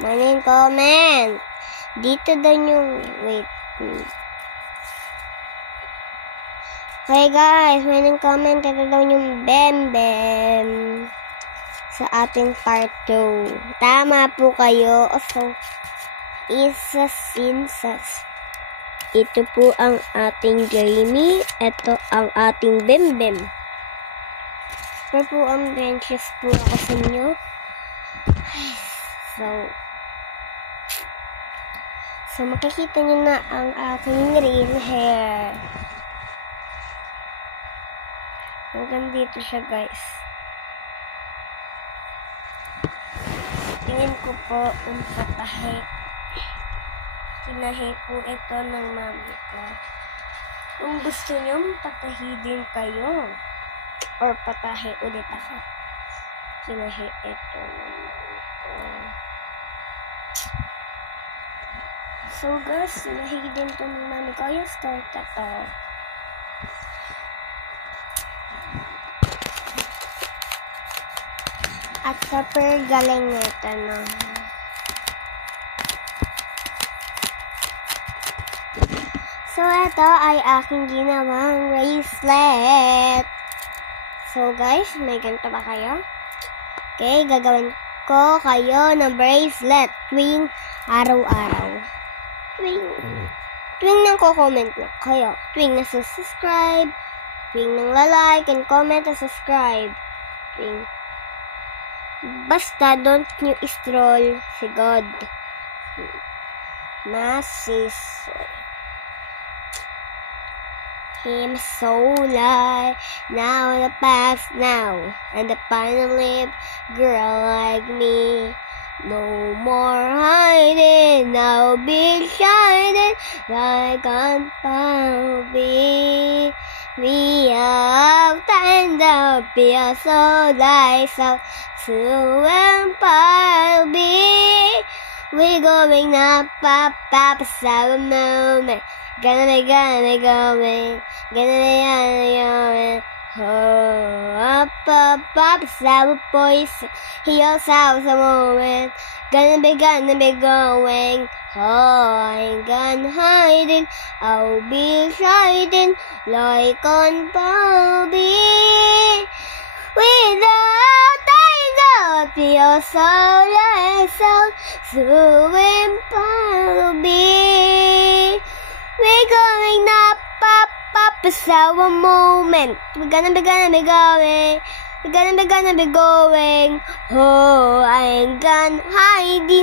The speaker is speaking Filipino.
Maning comment. Dito daw yung, wait. Okay guys, maning comment. Ito daw yung Bem sa ating part 2. Tama po kayo. So, isinsas. Ito po ang ating Jamie. Ito ang ating Bem. Super po ang benches po ako sa inyo. So, makikita nyo na ang aking green hair. Hanggang dito siya, guys. Tingin ko po ang patahi. Tinahi po ito ng mami ko. Kung gusto nyo, patahi din kayo. Or patahi ulit ako. Tinahi ito ng mami ko. So guys, tinahi din ito ng mami ko. Yung start na to. At super galing nito, no? So, ito ay aking ginawang bracelet. So, guys, may ganito ba kayo? Okay, gagawin ko kayo ng bracelet tuwing araw-araw. Tuwing nang comment na kayo. Tuwing nasa-subscribe. Tuwing nang like and comment and subscribe. Basta, don't nyo stroll si God. Masis. Him so light. Now in the past now. And the final live girl like me. No more hiding. Now be shining like on be. We have time to be so light, so empire be. We going up sa moment. Gonna be going. Oh, up sa voice. Heels out sa moment. Gonna be going. Oh, I ain't gonna hiding. I'll be shining like on Bobby. Without I don't feel so like so Bobby. We're going up sa moment. We're gonna be going. We're gonna be going. Oh, I ain't gonna hiding.